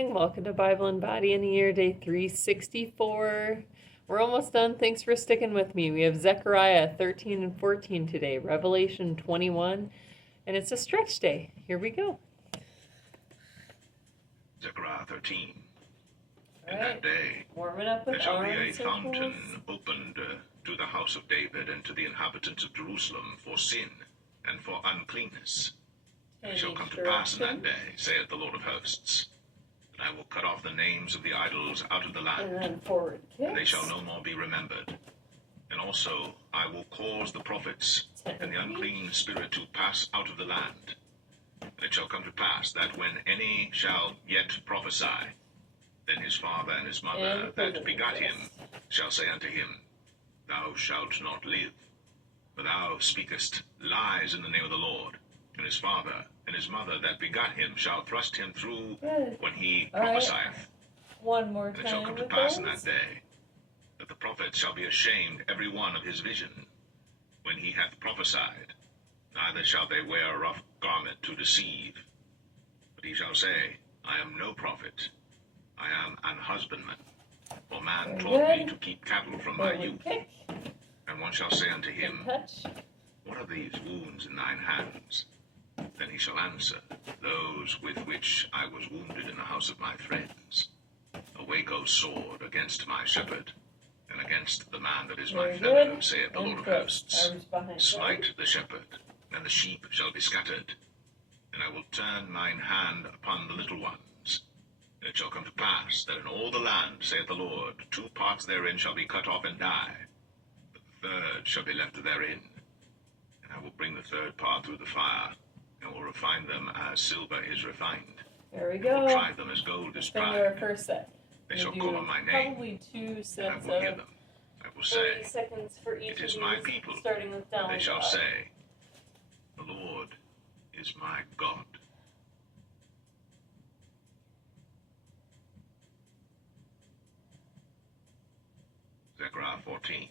Welcome to Bible and Body in a Year, day 364. We're almost done. Thanks for sticking with me. We have Zechariah 13 and 14 today, Revelation 21, and it's a stretch day. Here we go. Zechariah 13. All In right. that day Warming up with there shall be a arms fountain opened to the house of David and to the inhabitants of Jerusalem for sin and for uncleanness. And it shall come to pass in that day, saith the Lord of hosts, that I will cut off the names of the idols out of the land, and then forward kicks. and they shall no more be remembered. And also I will cause the prophets and the unclean spirit to pass out of the land. And it shall come to pass that when any shall yet prophesy, then his father and his mother that begot him shall say unto him, Thou shalt not live, for thou speakest lies in the name of the Lord. And his father and his mother that begot him shall thrust him through when he prophesieth. One more time. And it shall come to pass in that day that the prophet shall be ashamed every one of his vision when he hath prophesied, neither shall they wear a rough garment to deceive. But he shall say, I am no prophet, I am an husbandman, for man taught me to keep cattle from my youth. And one shall say unto him, What are these wounds in thine hands? Then he shall answer, Those with which I was wounded in the house of my friends. Away goes sword against my shepherd, and against the man that is my fellow, saith the Lord of hosts. Smite the shepherd, and the sheep shall be scattered. And I will turn mine hand upon the little ones. And it shall come to pass that in all the land, saith the Lord, 2 parts therein shall be cut off and die, but the third shall be left therein. And I will bring the third part through the fire, and will refine them as silver is refined. There we go. And will try them as gold is tried. First set. They shall call on my name, probably 2 sets and I will hear them. I will say, seconds for each It is my people. Starting with And they shall say, The Lord is my God. Zechariah 14.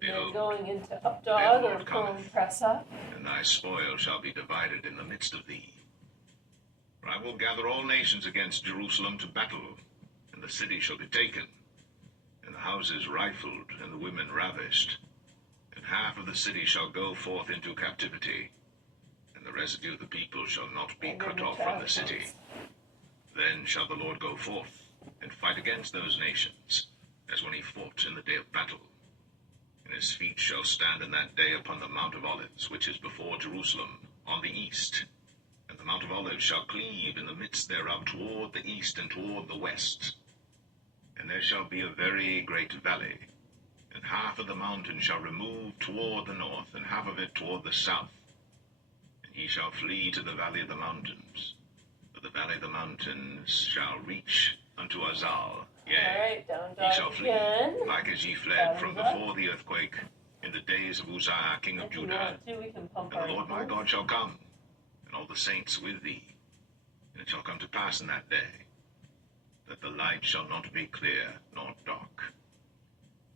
Behold, going into up dog or prone press up. And thy spoil shall be divided in the midst of thee. For I will gather all nations against Jerusalem to battle, and the city shall be taken, and the houses rifled, and the women ravished. And half of the city shall go forth into captivity, and the residue of the people shall not be cut off from the city. Then shall the Lord go forth, and fight against those nations, as when he fought in the day of battle. And his feet shall stand in that day upon the Mount of Olives, which is before Jerusalem, on the east. And the Mount of Olives shall cleave in the midst thereof toward the east and toward the west. And there shall be a very great valley, and half of the mountain shall remove toward the north, and half of it toward the south. And ye shall flee to the valley of the mountains, for the valley of the mountains shall reach unto Azal. Yea, ye shall flee, like as ye fled from before the earthquake in the days of Uzziah king of Judah. And the Lord my God shall come, and all the saints with thee. And it shall come to pass in that day, that the light shall not be clear nor dark.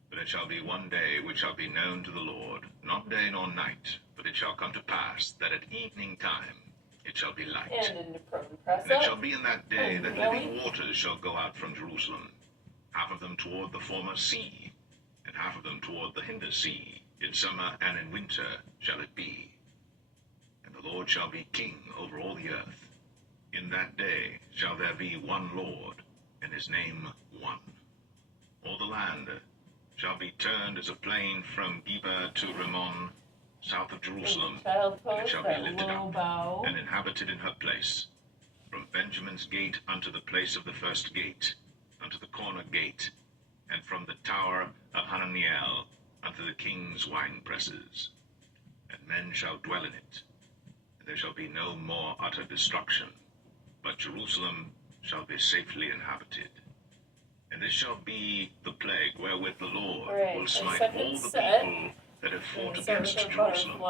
But it shall be one day which shall be known to the Lord, not day nor night, but it shall come to pass that at evening time it shall be light. And it shall be in that day that living waters shall go out from Jerusalem, half of them toward the former sea, and half of them toward the hinder sea. In summer and in winter shall it be. And the Lord shall be king over all the earth. In that day shall there be one Lord, and his name one. All the land shall be turned as a plain from Geba to Rimmon, south of Jerusalem, and it shall be lifted up, and inhabited in her place, from Benjamin's gate unto the place of the first gate, unto the corner gate, and from the tower of Hananiel unto the king's wine presses. And men shall dwell in it, and there shall be no more utter destruction, but Jerusalem shall be safely inhabited. And this shall be the plague wherewith the Lord will smite all the people that have fought against Jerusalem.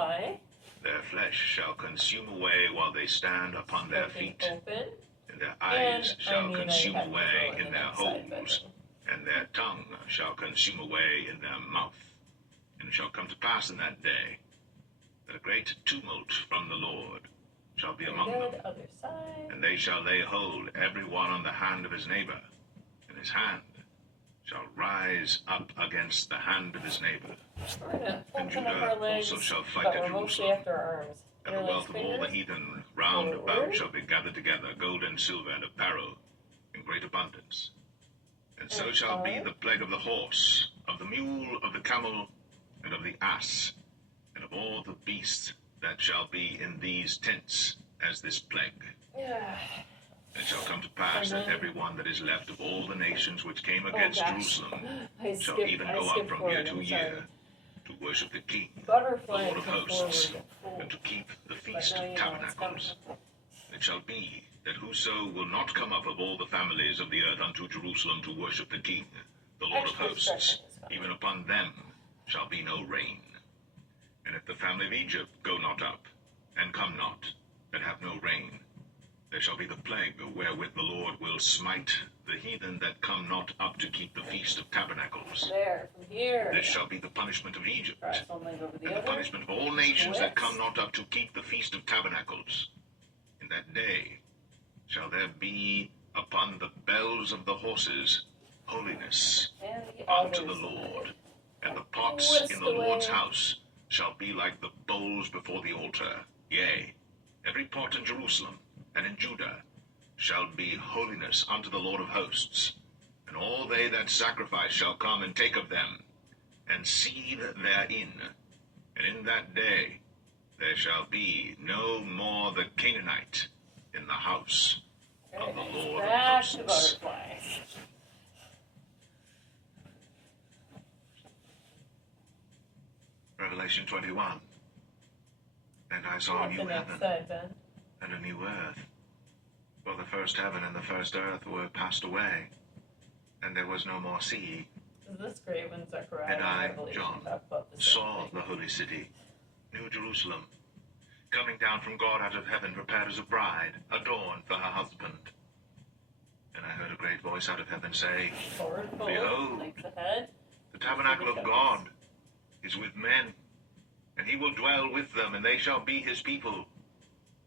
Their flesh shall consume away while they stand upon their feet, and their eyes shall consume away in their holes, and their tongue shall consume away in their mouth. And it shall come to pass in that day that a great tumult from the Lord shall be among them. Other side. And they shall lay hold every one on the hand of his neighbor, and his hand shall rise up against the hand of his neighbor. And Judah also shall fight at Jerusalem. And the wealth of all the heathen round about shall be gathered together, gold and silver and apparel in great abundance. And so shall be the plague of the horse, of the mule, of the camel, and of the ass, and of all the beasts that shall be in these tents, as this plague. Yeah. And it shall come to pass that every one that is left of all the nations which came against Jerusalem shall even go up from year to year to worship the King, the Lord of hosts, and to keep the Feast of Tabernacles. And it shall be that whoso will not come up of all the families of the earth unto Jerusalem to worship the King, the Lord of hosts, even upon them shall be no rain. And if the family of Egypt go not up, and come not, and have no rain, there shall be the plague wherewith the Lord will smite the heathen that come not up to keep the Feast of Tabernacles. There, from here. This shall be the punishment of Egypt, and the punishment of all nations that come not up to keep the Feast of Tabernacles. In that day shall there be upon the bells of the horses holiness unto the Lord, and the pots in the Lord's house shall be like the bowls before the altar. Yea, every pot in Jerusalem and in Judah shall be holiness unto the Lord of hosts. And all they that sacrifice shall come and take of them, and seethe therein. And in that day there shall be no more the Canaanite in the house of the Lord of hosts. Revelation 21. And I saw a new heaven and a new earth. For the first heaven and the first earth were passed away, and there was no more sea. Is this great when Zechariah and I, Revelation John, talk about the saw same the holy city, New Jerusalem, coming down from God out of heaven, prepared as a bride, adorned for her husband. And I heard a great voice out of heaven say, Behold, the tabernacle of God is with men, and he will dwell with them, and they shall be his people.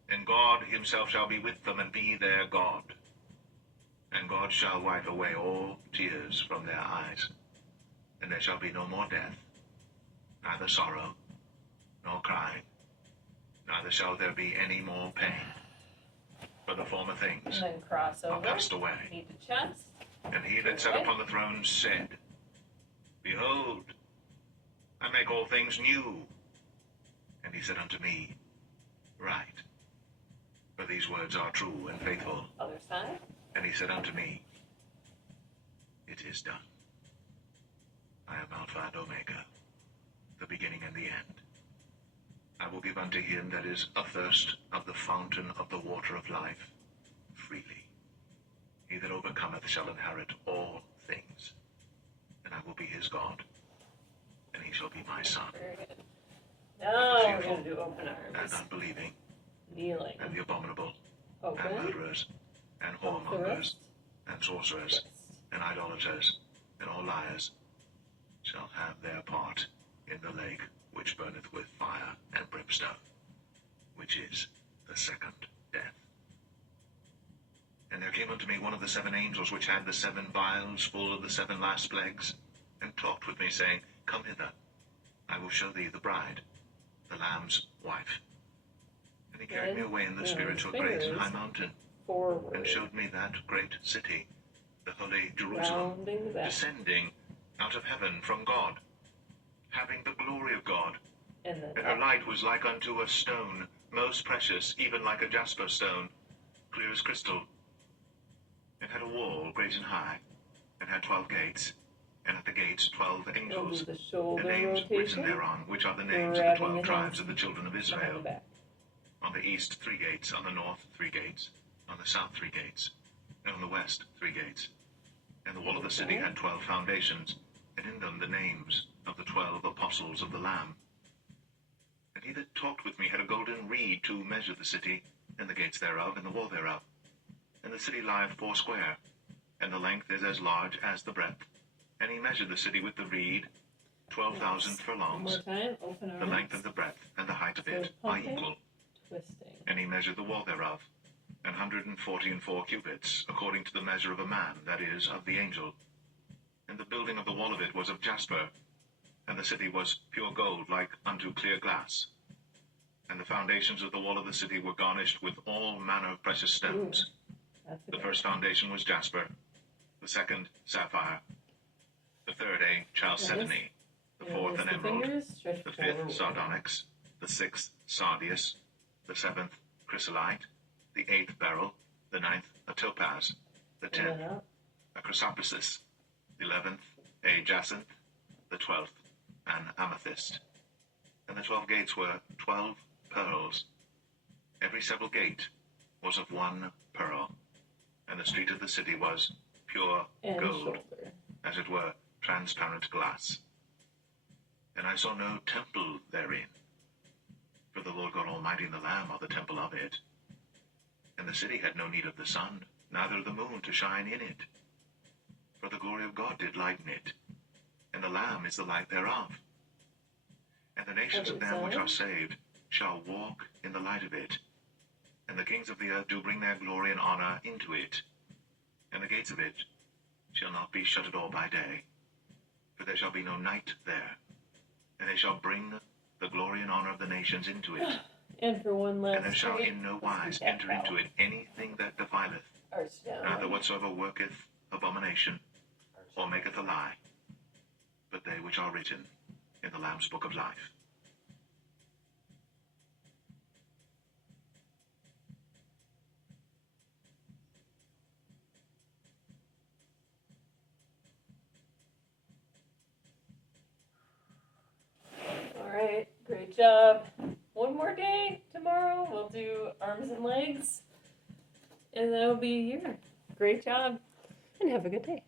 And God himself shall be with them, and be their God. And God shall wipe away all tears from their eyes. And there shall be no more death, neither sorrow, nor crying, neither shall there be any more pain. For the former things are passed away. And he that sat upon the throne said, Behold, I make all things new. And he said unto me, Write, for these words are true and faithful. Other side. And he said unto me, It is done. I am Alpha and Omega, the beginning and the end. I will give unto him that is athirst of the fountain of the water of life freely. He that overcometh shall inherit all things, and I will be his God, and he shall be my son. Very good. Now we're going to do open arms. And unbelieving, Kneeling. and the abominable, Open. and murderers, and whoremongers, and sorcerers, and idolaters, and all liars, shall have their part in the lake which burneth with fire and brimstone, which is the second death. And there came unto me one of the seven angels which had the seven vials full of the seven last plagues, and talked with me, saying, Come hither, I will show thee the bride, the Lamb's wife. And he carried me away in the Spirit to a great and high mountain, and showed me that great city, the holy Jerusalem, descending out of heaven from God, having the glory of God. And her light was like unto a stone, most precious, even like a jasper stone, clear as crystal. It had a wall great and high, and had 12 gates, and at the gates 12 angels, and names written thereon, which are the names of the 12 tribes of the children of Israel. On the east 3 gates, on the north 3 gates, on the south 3 gates, and on the west 3 gates. And the wall of the city had 12 foundations, and in them the names of the 12 apostles of the Lamb. And he that talked with me had a golden reed to measure the city, and the gates thereof, and the wall thereof. And the city lieth foursquare, and the length is as large as the breadth. And he measured the city with the reed, 12,000 furlongs. The length and the breadth and the height of it are equal. Twisting. And he measured the wall thereof, 144 cubits, according to the measure of a man, that is, of the angel. And the building of the wall of it was of jasper, and the city was pure gold, like unto clear glass. And the foundations of the wall of the city were garnished with all manner of precious stones. The first foundation was jasper, the second sapphire, the third chalcedony, the fourth an emerald, the fifth sardonyx, the sixth sardius, the seventh chrysolite, the eighth beryl, the ninth a topaz, the 10th a chrysoprasus, the 11th a jacinth, the 12th an amethyst. And the 12 gates were 12 pearls. Every several gate was of 1 pearl, and the street of the city was pure gold, as it were transparent glass. And I saw no temple therein, for the Lord God Almighty and the Lamb are the temple of it. And the city had no need of the sun, neither of the moon to shine in it, for the glory of God did lighten it, and the Lamb is the light thereof. And the nations of them which are saved shall walk in the light of it, and the kings of the earth do bring their glory and honor into it. And the gates of it shall not be shut at all by day, for there shall be no night there. And they shall bring the glory and honor of the nations into it. And for one last And there shall in no wise enter into it anything that defileth, neither whatsoever worketh abomination, or maketh a lie, but they which are written in the Lamb's book of life. All right, great job. One more day tomorrow. We'll do arms and legs, and that'll be a year. Great job, and have a good day.